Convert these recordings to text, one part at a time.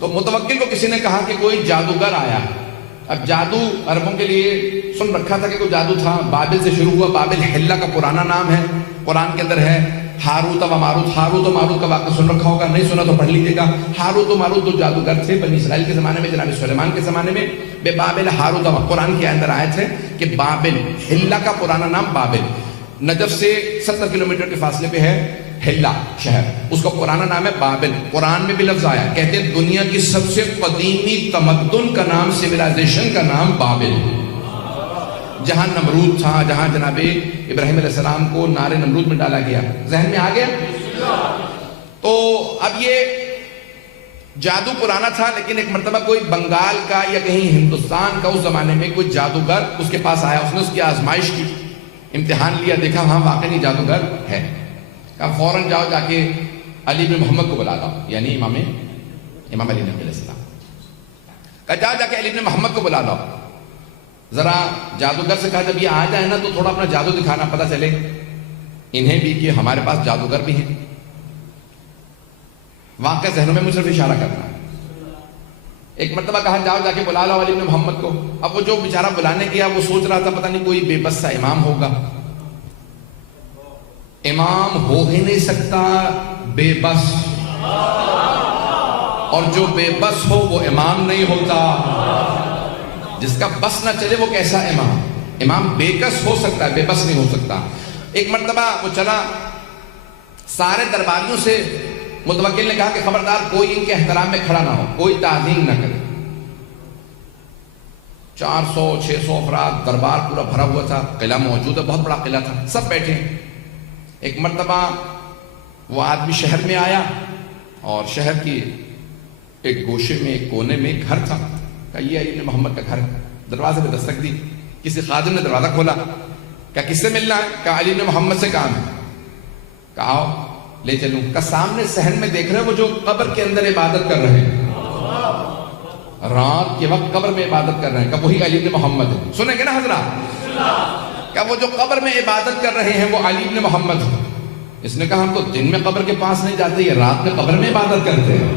تو متوکل کو کسی نے کہا کہ کوئی جادوگر آیا. اب جادو عربوں کے لیے سن رکھا تھا کہ کوئی جادو تھا. بابل سے شروع ہوا. بابل حلہ کا پرانا نام ہے, قرآن کے اندر ہے. ہاروت و ماروت, ہاروت و ماروت کا واقعہ سن رکھا ہوگا, نہیں سنا تو پڑھ لیجیے گا. ہاروت و ماروت دو جادوگر تھے بنی اسرائیل کے زمانے میں, جناب سلیمان کے زمانے میں. بے بابل ہاروت و قرآن کے اندر آئے تھے کہ بابل, حلہ کا پرانا نام بابل, نجف سے 70 کلومیٹر کے فاصلے پہ ہے حلہ شہر, اس کا پرانا نام ہے بابل. قرآن میں بھی لفظ آیا, کہتے ہیں دنیا کی سب سے قدیمی تمدن کا نام, سویلائزیشن کا نام بابل, جہاں نمرود تھا, جہاں جناب ابراہیم علیہ السلام کو نار نمرود میں ڈالا گیا. ذہن میں آ گیا؟ تو اب یہ جادو پرانا تھا, لیکن ایک مرتبہ کوئی بنگال کا یا کہیں ہندوستان کا اس زمانے میں کوئی جادوگر اس کے پاس آیا. اس نے اس کی آزمائش کی, امتحان لیا, دیکھا ہاں واقعی جادوگر ہے. کہا فوراً جاؤ جا کے علی بن محمد کو بلا لاؤ, یعنی امام علی علیہ السلام. کہا جاؤ جا کے علی بن محمد کو بلا لاؤ. ذرا جادوگر سے کہا جب یہ آ جائے نا تو تھوڑا اپنا جادو دکھانا, پتہ چلے انہیں بھی کہ ہمارے پاس جادوگر بھی ہیں. واقعہ ذہنوں میں مجھ صرف اشارہ کرنا ہے. ایک مرتبہ کہا جاؤ جا کے بلا لاؤ علی بن محمد کو. اب وہ جو بیچارہ بلانے گیا وہ سوچ رہا تھا پتہ نہیں کوئی بے بس سا امام ہوگا. امام ہو ہی نہیں سکتا بے بس, اور جو بے بس ہو وہ امام نہیں ہوتا. جس کا بس نہ چلے وہ کیسا امام؟ امام بے کس ہو سکتا ہے, بے بس نہیں ہو سکتا. ایک مرتبہ وہ چلا, سارے درباریوں سے متوکل نے کہا کہ خبردار کوئی ان کے احترام میں کھڑا نہ ہو, کوئی تعظیم نہ کرے. 400-600 افراد, دربار پورا بھرا ہوا تھا, قلعہ موجود ہے, بہت بڑا قلعہ تھا, سب بیٹھے. ایک مرتبہ وہ آدمی شہر میں آیا اور شہر کی ایک گوشے میں, ایک کونے میں ایک گھر تھا. کہا یہ علی بن محمد کا گھر ہے. دروازے پہ دستک دی, کسی خادم نے دروازہ کھولا. کہا کس سے ملنا ہے؟ کہا علی بن محمد سے کام ہے. کہا آؤ لے چلوں. کہا سامنے صحن میں دیکھ رہے وہ جو قبر کے اندر عبادت کر رہے ہیں, رات کے وقت قبر میں عبادت کر رہے ہیں, کہا وہی علی بن محمد ہے. سنیں گے نا حضرات؟ کہا وہ جو قبر میں عبادت کر رہے ہیں وہ علی بن محمد ہے. اس نے کہا ہم تو دن میں قبر کے پاس نہیں جاتے, یہ رات میں قبر میں عبادت کرتے ہیں.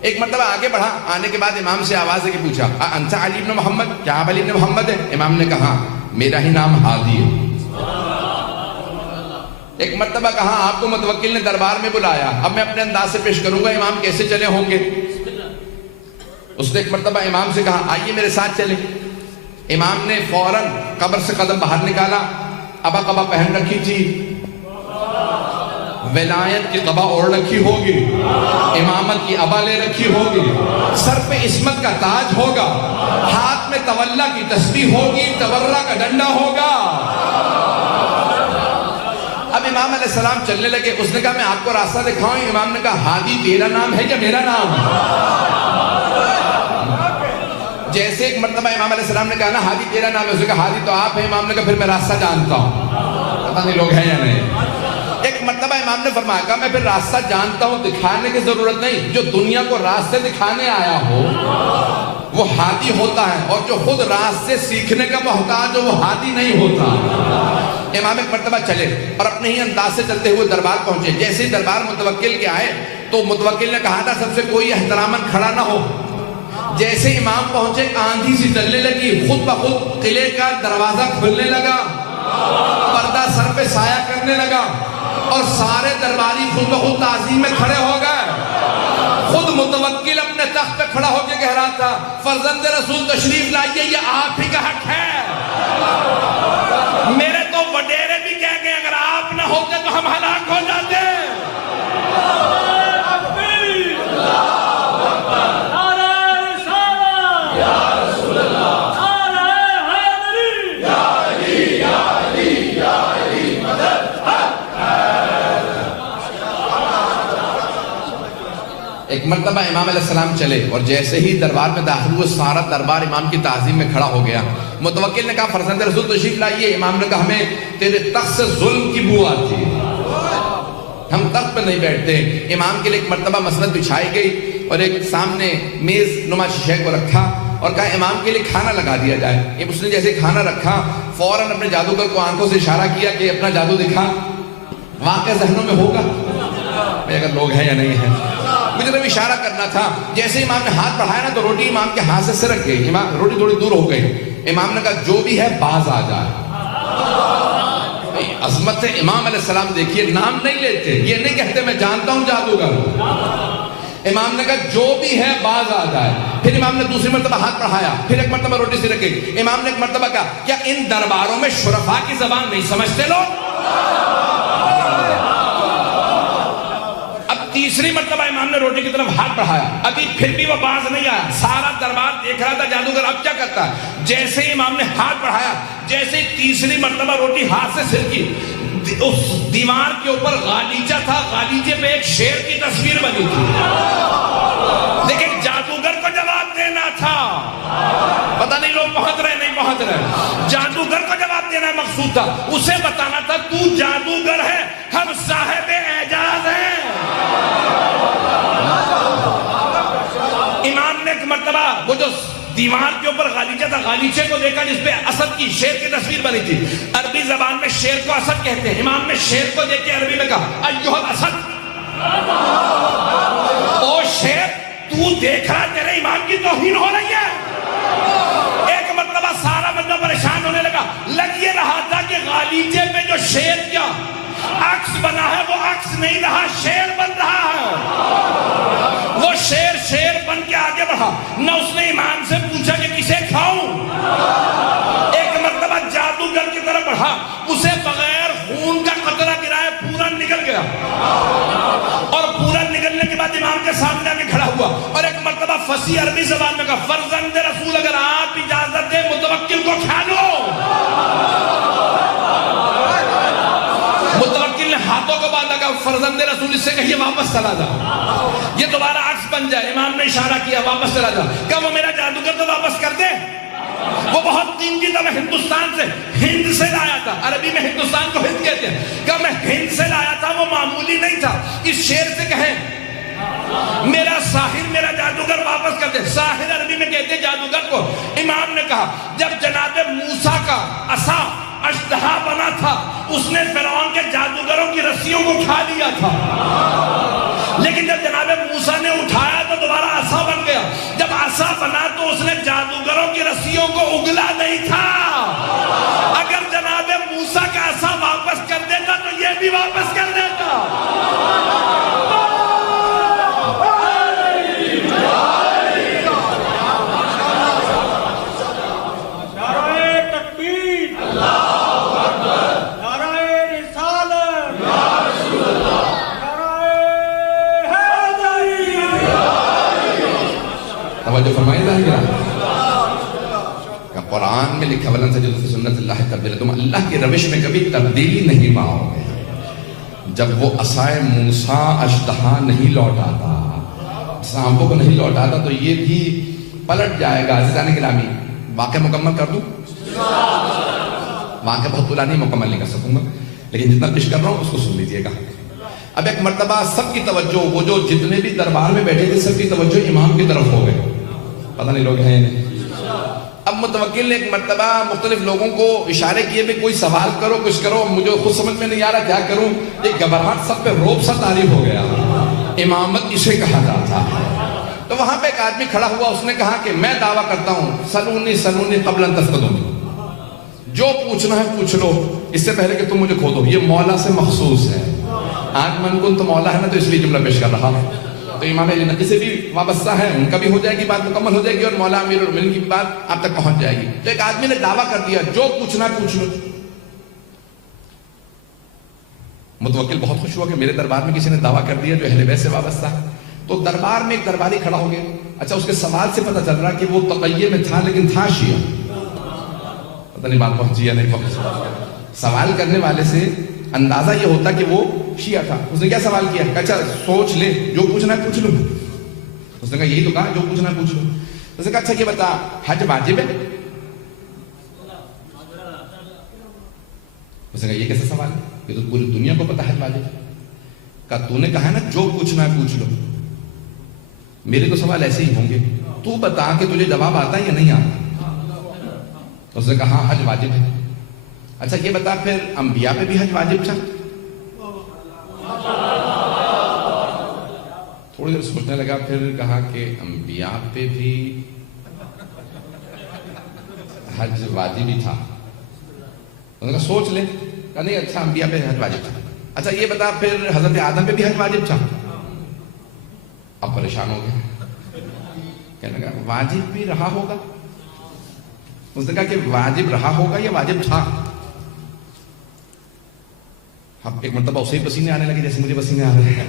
ایک مرتبہ آگے بڑھا, آنے کے بعد امام سے آواز دے کے پوچھا انت علی بن محمد, کیا آپ علی بن محمد ہے؟ امام نے کہا میرا ہی نام ہادی ہے. ایک مرتبہ کہا آپ کو متوکل نے دربار میں بلایا, اب میں اپنے انداز سے پیش کروں گا, امام کیسے چلے ہوں گے. اس نے ایک مرتبہ امام سے کہا آئیے میرے ساتھ چلیں. امام نے فوراً قبر سے قدم باہر نکالا, ابا قبا پہن رکھی تھی, ولایت کی قبا اوڑھ رکھی ہوگی, امامت کی ابا لے رکھی ہوگی, سر پہ عصمت کا تاج ہوگا, ہاتھ میں تولا کی تسبیح ہوگی, تورا کا ڈنڈا ہوگا. اب امام علیہ السلام چلنے لگے. اس نے کہا میں آپ کو راستہ دکھاؤں. امام نے کہا ہادی تیرا نام ہے یا میرا نام ہے؟ جیسے ایک مرتبہ امام علیہ السلام نے کہا نا ہادی تیرا نام ہے, اس نے کہا ہادی تو آپ ہیں. امام نے کہا پھر میں راستہ جانتا ہوں. پتہ نہیں لوگ ہیں یا نہیں. ایک مرتبہ امام نے فرمایا کہا میں پھر راستہ جانتا ہوں, دکھانے کی ضرورت نہیں. جو دنیا کو راستے دکھانے آیا ہو وہ ہادی ہوتا ہے, اور جو خود راستے سیکھنے کا محتاج ہو وہ ہادی نہیں ہوتا. امام ایک مرتبہ چلے اور اپنے ہی انداز سے چلتے ہوئے دربار پہنچے. جیسے ہی دربار متوکل کے آئے تو متوکل نے کہا تھا سب سے کوئی احتراماً کھڑا نہ ہو. جیسے امام پہنچے آندھی سی چلنے لگی, خود بخود قلعے کا دروازہ کھلنے لگا, پردہ سر پہ سایہ کرنے لگا, اور سارے درباری خود بخود تعظیم میں کھڑے ہو گئے. خود متوکل اپنے تخت پہ کھڑا ہو کے کہہ رہا تھا فرزند رسول تشریف لائیے, یہ آپ ہی کا حق ہے. میرے تو وڈیرے بھی کہہ گئے اگر آپ نہ ہوتے تو ہم ہلاک ہو جاتے. ایک مرتبہ امام علیہ السلام چلے اور جیسے ہی دربار میں داخل ہوئے سارا دربار امام کی تعظیم میں کھڑا ہو گیا. متوکل نے کہا فرزند رسول تشریف لائیے. امام نے کہا ہمیں تیرے تخت سے ظلم کی بو آتی ہے, ہم تخت پہ نہیں بیٹھتے. امام کے لیے ایک مرتبہ مسند بچھائی گئی اور ایک سامنے میز نما شیشے کو رکھا اور کہا امام کے لیے کھانا لگا دیا جائے. اس نے جیسے کھانا رکھا فوراً اپنے جادوگر کو آنکھوں سے اشارہ کیا کہ اپنا جادو دکھا. واقعہ ذہنوں میں ہوگا اگر لوگ ہیں یا نہیں ہیں. مجھے تو اشارہ کرنا تھا. جیسے امام نے ہاتھ بڑھایا نا تو روٹی امام کے ہاتھ سے سرک گئی. امام روٹی تھوڑی دور ہو گئی. امام نے کہا جو بھی ہے باز آ جائے. عظمت امام علیہ السلام دیکھیے, نام نہیں لیتے, یہ نہیں کہتے میں جانتا ہوں جادوگر. امام نے کہا جو بھی ہے باز آ جائے. پھر امام نے دوسری مرتبہ ہاتھ بڑھایا, پھر ایک مرتبہ روٹی سے رکھی. امام نے ایک مرتبہ کہا کیا ان درباروں میں شرفاء کی زبان نہیں سمجھتے لوگ؟ اب تیسری مرتبہ امام نے روٹی کی طرف ہاتھ بڑھایا, ابھی پھر بھی وہ باز نہیں آیا. سارا دربار دیکھ رہا تھا جادوگر اب کیا کرتا ہے. جیسے ہی امام نے ہاتھ بڑھایا, جیسے ہی تیسری مرتبہ روٹی ہاتھ سے سرکی, اس دیوار کے اوپر غالیچہ تھا, غالیچے پہ ایک شیر کی تصویر بنی تھی. لیکن جادوگر کو جواب دینا تھا, پتہ نہیں لوگ پہنچ رہے نہیں پہنچ رہے. جادوگر کو جواب دینا مقصود تھا, اسے بتانا تھا تو جادوگر ہے, ہم صاحب اعجاز ہیں. امام نے ایک مرتبہ وہ جو دیوار کے اوپر غالیچہ تھا, غالیچے کو دیکھا جس پہ اسد کی, شیر کی تصویر بنی تھی. عربی زبان میں شیر کو اسد کہتے ہیں. امام نے شیر کو دیکھ کے عربی میں کہا ایھا الاسد, او شیر تو دیکھ رہا تیرے ایمان کی توہین ہو رہی ہے. ایک مرتبہ سارا بندہ پریشان ہونے لگا. لگ یہ رہا تھا کہ غالیچے پہ جو شیر کیا عکس بنا ہے وہ عکس نہیں رہا, شیر بن رہا ہے. وہ شیر بن کے آگے بڑھا. نہ اس نے امام سے پوچھا کہ کسے کھاؤں. ایک مرتبہ جادوگر کی طرف بڑھا, اسے بغیر خون کا قطرہ گرائے پورا نکل گیا, اور پورا نکلنے کے بعد امام کے سامنے آ کے کھڑا ہوا. اور ایک مرتبہ فصیح عربی زبان میں کہا فرزند رسول اگر آپ اجازت دیں متوکل کو کھا لو. متوکل نے ہاتھوں کو باندھا, کہا فرزند رسول اس سے کہیے واپس چلا جا, یہ دوبارہ عکس بن جائے. امام نے اشارہ کیا واپس چلا جا. کہا وہ میرا جادوگر تو واپس کر دے, وہ بہت قیمتی تھا, میں ہندوستان سے ہند سے لایا تھا. عربی میں ہندوستان کو ہند کہتے ہیں. کہا میں ہند سے لایا تھا, وہ معمولی نہیں تھا. اس شیر سے کہیں میرا ساحر میرا جادوگر واپس کر دے. ساحر عربی میں کہتے ہیں جادوگر کو. امام نے کہا جب جناب موسیٰ کا عصا اژدہا بنا تھا, اس نے فرعون کے جادوگروں کی رسیوں کو کھا لیا تھا. لیکن جب جناب موسیٰ نے اٹھایا تو دوبارہ عصا بن گیا. جب عصا بنا تو اس نے جادوگروں کی رسیوں کو اگلا نہیں تھا. اگر جناب موسیٰ کا عصا واپس کر دیتا تو یہ بھی واپس کر دیتا. توجہ فرمائیں گا. قرآن میں لکھا ولن تجدوا فی سنت اللہ تبدیلا, تم اللہ کی روش میں کبھی تبدیلی نہیں پاؤ گے. جب وہ عصائے موسیٰ اژدہا نہیں لوٹاتا, سانپوں کو نہیں لوٹاتا, تو یہ بھی پلٹ جائے گا. عزیزان گرامی, واقعہ مکمل کر دوں؟ واقعہ بہت پرانی مکمل نہیں کر سکوں گا, لیکن جتنا پیش کر رہا ہوں اس کو سن لیجیے گا. اب ایک مرتبہ سب کی توجہ, وہ جو جتنے بھی دربار میں بیٹھے تھے سب کی توجہ امام کی طرف ہو گئے. پتہ نہیں لوگ ہیں نہیں. اب متوکل نے ایک مرتبہ مختلف لوگوں کو اشارے کیے بھی کوئی سوال کرو, کچھ کرو, مجھے خود سمجھ میں نہیں آ رہا کیا کروں. ایک گھبراہٹ سب پہ روب سا طاری ہو گیا. امامت اسے کہا جاتا ہے. تو وہاں پہ ایک آدمی کھڑا ہوا, اس نے کہا کہ میں دعویٰ کرتا ہوں سلونی قبل ان تفقدونی, جو پوچھنا ہے پوچھ لو اس سے پہلے کہ تم مجھے کھو دو. یہ مولا سے مخصوص ہے. آج من کن تو مولا ہے نا, تو اس لیے جملہ پیش کر رہا. تو امام علی نقی سے بھی وابستہ ہے, ان کا بھی ہو جائے گی بات, مکمل ہو جائے گی, اور مولا امیر المومنین کی بات آپ تک پہنچ جائے گی. تو ایک آدمی نے دعویٰ کر دیا جو پوچھنا پوچھ لو. متوکل بہت خوش ہوا کہ میرے دربار میں کسی نے دعویٰ کر دیا جو اہل بیت سے وابستہ ہے. تو دربار میں ایک درباری کھڑا ہو گیا. اچھا, اس کے سوال سے پتہ چل رہا کہ وہ تقیہ میں تھا لیکن تھا شیعہ. پتہ نہیں بات پہنچی یا نہیں پہنچی. سوال کرنے والے سے اندازہ یہ ہوتا کہ وہ شیعہ تھا. اس نے کیا سوال کیا؟ اچھا سوچ لے, جو پوچھنا ہے پوچھ لو. اس نے کہا یہی تو کہا جو پوچھنا ہے پوچھ لو. اس نے کہا اچھا یہ بتا حج واجب ہے؟ اس نے کہا یہ کیسا سوال ہے, یہ تو پوری دنیا کو پتا حج واجب ہے. کہا تو نے کہا ہے نا جو پوچھنا ہے پوچھ لو, میرے تو سوال ایسے ہی ہوں گے, تو بتا کہ تجھے جواب آتا ہے یا نہیں آتا. اس نے کہا ہاں حج واجب ہے. اچھا یہ بتا پھر انبیاء پہ بھی حج واجب تھا؟ تھوڑی دیر سوچنے لگا، پھر کہا کہ انبیاء پہ بھی حج واجب ہی تھا. انہوں نے کہا سوچ لے. کہا نہیں اچھا انبیاء پہ حج واجب تھا. اچھا یہ بتا پھر حضرت آدم پہ بھی حج واجب تھا؟ اب پریشان ہو گیا. کہنے لگا واجب بھی رہا ہوگا. اس نے کہا کہ واجب رہا ہوگا یا واجب تھا؟ اب ایک مرتبہ اسے ہی پسینے آنے لگے جیسے مجھے پسینے آ رہے ہیں.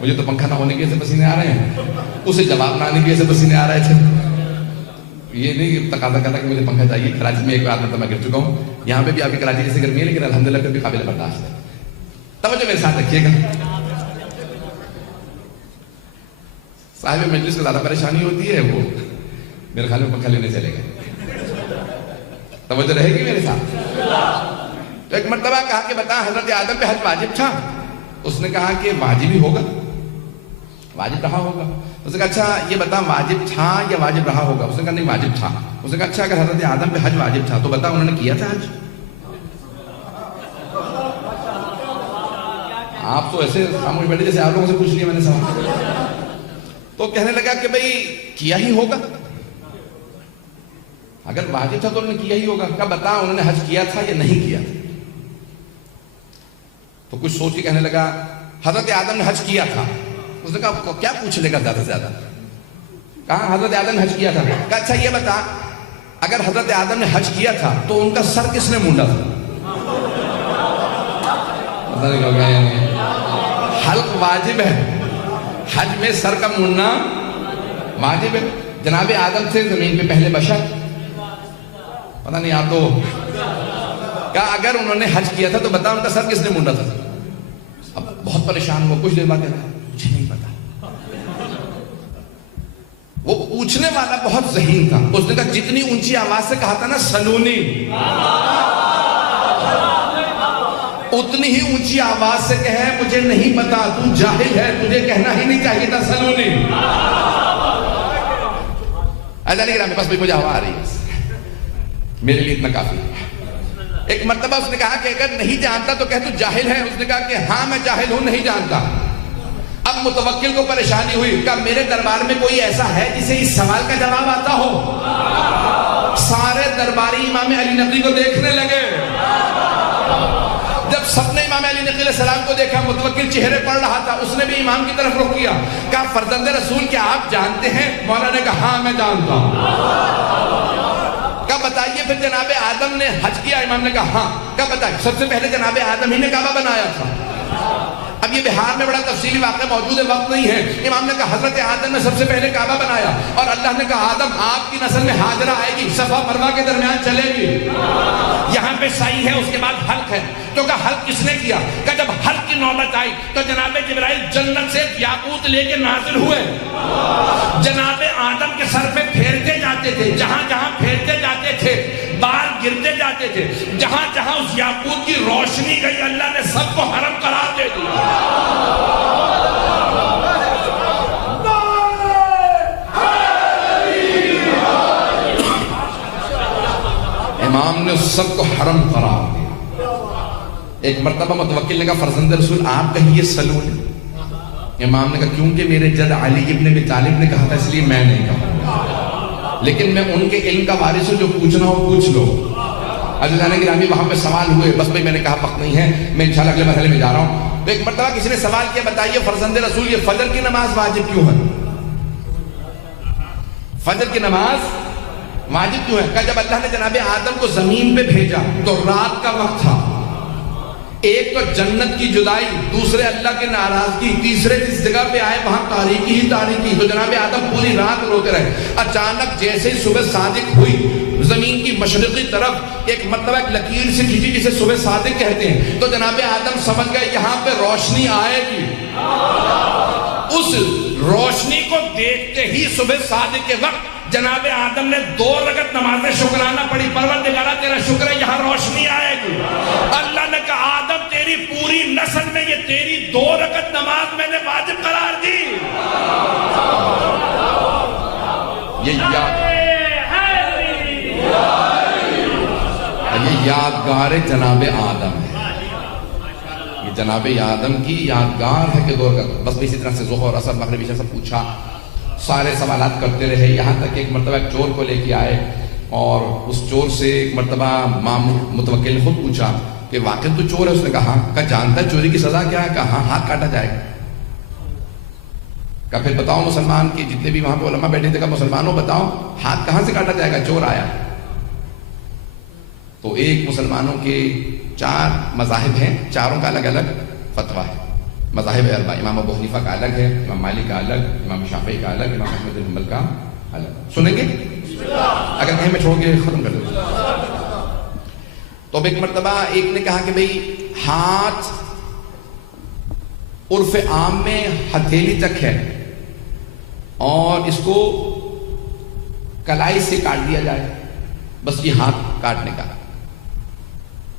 مجھے تو پنکھا نہ ہونے کی وجہ سے پسینے آ رہے ہیں، اسے جواب نہ آنے کی وجہ سے پسینے آ رہے تھے. یہ نہیں تقاضا کرتا کہ مجھے پنکھا چاہیے. کراچی میں ایک بار مرتبہ گر چکا ہوں. یہاں پہ بھی آپ کی کراچی جیسے گرمی ہے لیکن الحمدللہ پھر بھی قابل برداشت ہے. توجہ میرے ساتھ رکھیے گا. صاحب مجلس کو زیادہ پریشانی ہوتی ہے، وہ میرے خیال میں پنکھا لینے چلے گئے. توجہ رہے گی میرے ساتھ. تو ایک مرتبہ کہا کہ بتا حضرت آدم پہ حج واجب تھا؟ اس نے کہا کہ واجب ہی ہوگا، واجب رہا ہوگا. اس نے کہا اچھا یہ بتا واجب تھا یا واجب رہا ہوگا؟ اس نے کہا نہیں واجب تھا. اس نے کہا اچھا اگر حضرت آدم پہ حج واجب تھا تو بتا انہوں نے کیا تھا حج؟ آپ تو ایسے خاموش بیٹھے جیسے آپ لوگوں سے پوچھ لیا میں نے سوال. تو کہنے لگا کہ بھئی کیا ہی ہوگا. اگر واجب تھا تو انہوں نے کیا ہی ہوگا. کیا بتا انہوں نے حج کیا تھا یا نہیں کیا تھا؟ تو کچھ سوچ کے کہنے لگا حضرت آدم نے حج کیا تھا. اس نے کہا کیا پوچھ لے گا زیادہ سے زیادہ. کہا حضرت آدم نے حج کیا تھا. کہا اچھا یہ بتا اگر حضرت آدم نے حج کیا تھا تو ان کا سر کس نے مونڈا تھا؟ حلق واجب ہے، حج میں سر کا مونڈنا واجب ہے. جناب آدم سے زمین پہ پہلے بشر، پتہ نہیں آپ تو. کہا اگر انہوں نے حج کیا تھا تو بتا ان کا سر کس نے مونڈا تھا؟ اب بہت پریشان ہوا. کچھ دیر بعد مجھے نہیں پتا. وہ پوچھنے والا بہت ذہین تھا. اس نے کہا جتنی اونچی آواز سے کہا تھا نا سلونی، اتنی ہی اونچی آواز سے کہے مجھے نہیں پتا، تو جاہل ہے، تجھے کہنا ہی نہیں چاہیے تھا سلونی. ایسا نہیں کہ میرے پاس بھی مجھے ہوا آ رہی ہے، میرے لیے اتنا کافی. ایک مرتبہ اس نے کہا کہ اگر نہیں جانتا تو کہہ تو جاہل ہے. اس نے کہا کہ ہاں میں جاہل ہوں، نہیں جانتا. اب متوکل کو پریشانی ہوئی. کہا میرے دربار میں کوئی ایسا ہے جسے اس سوال کا جواب آتا ہو؟ سارے درباری امام علی نقی کو دیکھنے لگے. جب سب نے امام علی نقی علیہ السلام کو دیکھا، متوکل چہرے پڑھ رہا تھا، اس نے بھی امام کی طرف رخ کیا. کہا فرزند رسول کیا آپ جانتے ہیں؟ مولا نے کہا ہاں میں جانتا ہوں. کہا بتائیے پھر جناب آدم نے حج کیا؟ امام نے کہا ہاں. کہا بتائیے سب سے پہلے جناب آدم ہی نے کعبہ بنایا تھا. اب یہ بہار میں بڑا تفصیلی واقعہ موجود ہے، وقت نہیں ہے. امام نے کہا حضرت آدم نے سب سے پہلے کعبہ بنایا اور اللہ نے کہا آدم آپ کی نسل میں ہاجرہ آئے گی، صفا مروہ کے درمیان چلے گی. یہاں پہ سعی ہے، اس کے بعد حلق ہے. تو کہا حلق کس نے کیا؟ کہ جب حلق کی نوبت آئی تو جناب جبرائیل جنت سے یاقوت لے کے نازل ہوئے. جناب آدم کے سر پہ پھیرتے جاتے تھے، جہاں جہاں پھیرتے جاتے تھے بال گرتے جاتے تھے. جہاں جہاں اس یاقوت کی روشنی گئی اللہ نے سب کو حرم قرار دے دیا. امام نے سب کو حرم قرار دیا. ایک مرتبہ متوکل نے کہا فرزند رسول آپ کہیے سلون. امام نے کہا کیونکہ میرے جد علی ابن ابی طالب نے کہا تھا اس لیے میں نہیں کہا، لیکن میں ان کے علم کا وارث ہوں، جو پوچھنا ہو پوچھ لو. عزیزان گرامی وہاں پہ سوال ہوئے، بس بھئی میں نے کہا وقت نہیں ہے، میں انشاءاللہ اگلے مرحلے میں جا رہا ہوں. تو ایک مرتبہ کسی نے سوال کیا بتائیے فرزند رسول یہ فجر کی نماز واجب کیوں ہے؟ فجر کی نماز واجب کیوں ہے؟ کہ جب اللہ نے جناب آدم کو زمین پہ بھیجا تو رات کا وقت تھا. ایک تو جنت کی جدائی، دوسرے اللہ کی ناراضگی، تیسرے جس جگہ پہ آئے وہاں تاریکی ہی تاریکی. تو جناب آدم پوری رات روتے رہے. اچانک جیسے ہی صبح صادق ہوئی زمین کی مشرقی طرف ایک مرتبہ ایک لکیر سے کھینچی جسے صبح صادق کہتے ہیں. تو جناب آدم سمجھ گئے یہاں پہ روشنی آئے گی. اس روشنی کو دیکھتے ہی صبح صادق کے وقت جناب آدم نے 2 رکعت نماز شکرانہ پڑھی. پروردگارہ تیرا شکر ہے یہاں روشنی آئے گی. اللہ نے کہا آدم تیری پوری نسل میں یہ تیری 2 رکعت نماز میں نے واجب قرار دی. یہ یادگار جناب آدم ہے. یہ جناب آدم کی یادگار ہے کہ دور کا بس اسی طرح سے ظہر اثر مغرب عشاء سب پوچھا، سارے سوالات کرتے رہے، یہاں تک ایک مرتبہ ایک چور کو لے کے آئے اور اس چور سے ایک مرتبہ متوکل نے خود پوچھا کہ واقعی تو چور ہے؟ اس نے کہا کہ جانتا ہے چوری کی سزا کیا ہے؟ کہا ہاں، ہاتھ کاٹا جائے گا۔ کہا پھر بتاؤ مسلمان کی جتنے بھی وہاں پہ علماء بیٹھے تھے، کہا مسلمانوں بتاؤ ہاتھ کہاں سے کاٹا جائے گا؟ چور آیا۔ تو ایک مسلمانوں کے 4 مذاہب ہیں، چاروں کا الگ الگ فتویٰ ہے، مذاہب اربعہ، امام ابو حنیفہ کا الگ ہے، امام مالک کا الگ، امام شافعی کا الگ، امام احمد بن حنبل کا الگ۔ سنیں گے؟ اگر کہیں میں چھوڑ کے ختم کر دوں۔ تو اب ایک مرتبہ ایک نے کہا کہ بھئی ہاتھ عرف عام میں ہتھیلی تک ہے اور اس کو کلائی سے کاٹ دیا جائے، بس یہ ہاتھ کاٹنے کا۔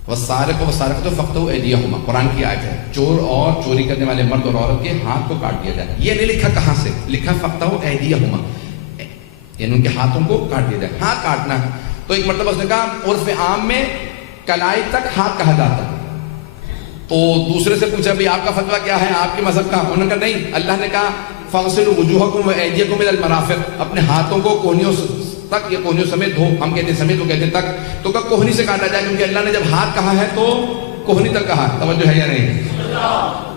وَالسَّارِقُ وَالسَّارِقَةُ فَاقْطَعُوا أَيْدِيَهُمَا، قرآن کی آیت ہے، چور اور چوری کرنے والے مرد اور عورت کے ہاتھ کو کاٹ دیا جائے۔ یہ نہیں لکھا کہاں سے، لکھا فَاقْطَعُوا أَيْدِيَهُمَا، یعنی ان کے ہاتھوں کو کاٹ دیا جائے، ہاتھ کاٹنا۔ تو ایک مرتبہ اس نے کہا عرف عام میں کلائی تک ہاتھ کہا جاتا ہے۔ تو دوسرے سے پوچھا بھی آپ کا فتویٰ کیا ہے، آپ کے مذہب کا؟ انہوں نے کہا نہیں، اللہ نے کہا فَاغْسِلُوا وُجُوهَكُمْ وَأَيْدِيَكُمْ إِلَى الْمَرَافِقِ، اپنے ہاتھوں کو کونیوں تک یا کونیوں سمیت دھو، ہم کہتے ہیں سمیت، وہ کہتے ہیں تک، تو کہا کوہنی سے کاٹا جائے، کیونکہ اللہ نے جب ہاتھ کہا ہے تو کوہنی تک کہا۔ توجہ ہے یا نہیں؟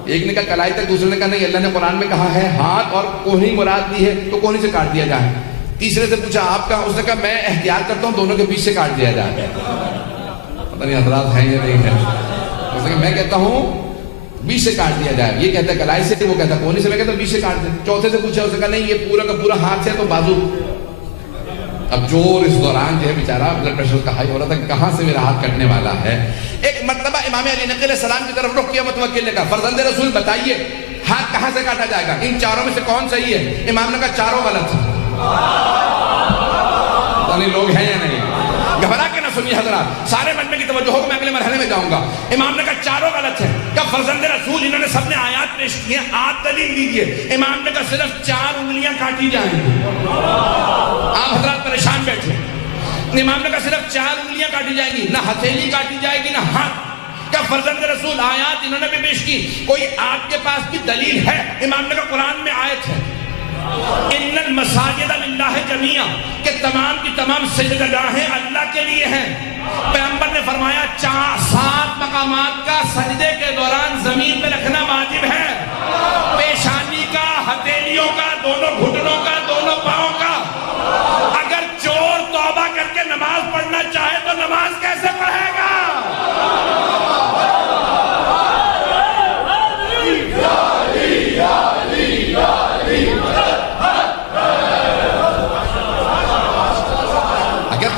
ایک نے کہا کلائی تک، دوسرے نے کہا نہیں، اللہ نے قرآن میں کہا ہے ہاتھ اور کوہنی مراد دی ہے تو کوہنی سے کاٹ دیا جائے۔ تیسرے سے پوچھا آپ کا، اس نے کہا میں احتیاط کرتا ہوں دونوں کے بیچ سے کاٹ دیا جائے۔ پتہ نہیں حضرات ہیں یا نہیں ہے؟ اس نے کہا میں کہتا ہوں بیچ سے کاٹ دیا جائے، یہ کہتا ہے کلائی سے، وہ کہتا ہے کوہنی سے، میں کہتا ہوں بیچ سے کاٹ دیں۔ چوتھے سے پوچھا، اس نے کہا نہیں یہ پورا کا پورا ہاتھ سے تو بازو۔ اب چور اس دوران جو ہے بیچارہ بلڈ پریشر کا ہائی ہو رہا تھا کہ کہاں سے میرا ہاتھ کٹنے والا ہے۔ ایک مرتبہ امام علی نقی علیہ السلام کی طرف رخ کیا متوکل نے کہا فرزند رسول بتائیے ہاتھ کہاں سے کاٹا جائے گا، ان چاروں میں سے کون صحیح ہے؟ امام نے کہا چاروں غلط۔ پتہ نہیں لوگ ہیں یا نہیں؟ گھبرا کے نہ سنیے حضرات، سارے مجمع کی توجہ ہو کہ میں اگلے مرحلے میں جاؤں گا۔ امام نے کہا چاروں غلط ہے۔ کہا فرزند رسول انہوں نے سب نے آیات پیش کی ہیں، آپ دلیل دیجئے۔ امام نے کہا صرف 4 انگلیاں کاٹی جائیں گی۔ آپ حضرات پریشان بیٹھے۔ امام نے کہا صرف 4 انگلیاں کاٹی جائیں گی، نہ ہتھیلی کاٹی جائے گی نہ ہاتھ۔ کہا فرزند رسول آیات انہوں نے بھی پیش کی، کوئی آپ کے پاس بھی دلیل ہے؟ امام نے کہا قرآن میں آیت ہے ان المساجد للہ جمیعا، کہ تمام کی تمام سجدگاہیں اللہ کے لیے ہیں۔ پیغمبر نے فرمایا 7 مقامات کا سجدے کے دوران زمین پہ رکھنا واجب ہے، پیشانی کا، ہتھیلیوں کا، دونوں گھٹنوں کا، دونوں پاؤں کا۔ اگر چور توبہ کر کے نماز پڑھنا چاہے تو نماز کیسے پڑھے گا؟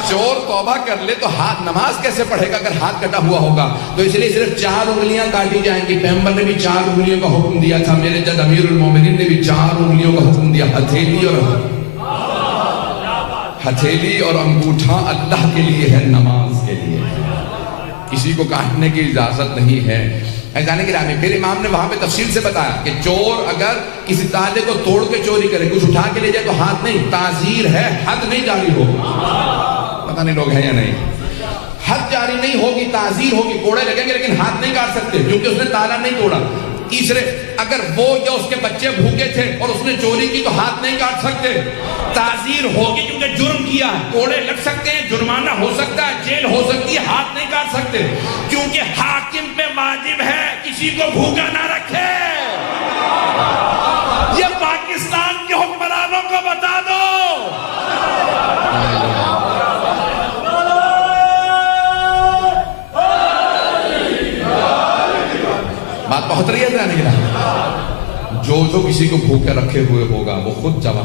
چور توبہ کر لے تو ہاتھ نماز کیسے پڑھے گا اگر ہاتھ کٹا ہوا ہوگا؟ تو اس لیے صرف 4 انگلیاں کاٹی جائیں گی۔ پیغمبر نے بھی 4 انگلیوں کا حکم دیا تھا، میرے جد امیر المومنین نے بھی 4 انگلیوں کا حکم دیا۔ ہتھیلی اور انگوٹھا اللہ کے لیے ہے، نماز کے لیے، کسی کو کاٹنے کی اجازت نہیں ہے۔ جانے کے رہے پھر امام نے وہاں پہ تفصیل سے بتایا کہ چور اگر کسی تالے کو توڑ کے چوری کرے، کچھ اٹھا کے لے جائے تو ہاتھ نہیں، تعزیر ہے، حد نہیں جاری ہوگی۔ پتہ نہیں لوگ ہیں یا نہیں؟ حد جاری نہیں ہوگی، تعزیر ہوگی، کوڑے لگیں گے لیکن ہاتھ نہیں کاٹ سکتے کیونکہ اس نے تالا نہیں توڑا۔ تیسرے، اگر وہ یا اس کے بچے بھوکے تھے اور اس نے چوری کی تو ہاتھ نہیں کاٹ سکتے، تعزیر ہوگی کیونکہ جرم کیا ہے، کوڑے لگ سکتے ہیں، جرمانہ ہو سکتا ہے، جیل ہو سکتی ہے، ہاتھ نہیں کاٹ سکتے کیونکہ حاکم پہ واجب ہے کسی کو بھوکا نہ رکھے۔ یہ پاکستان کے حکمرانوں کو بتا دو۔ بات بہت رہی ہے، جو کسی کو بھوکے رکھے ہوئے ہوگا وہ خود جواب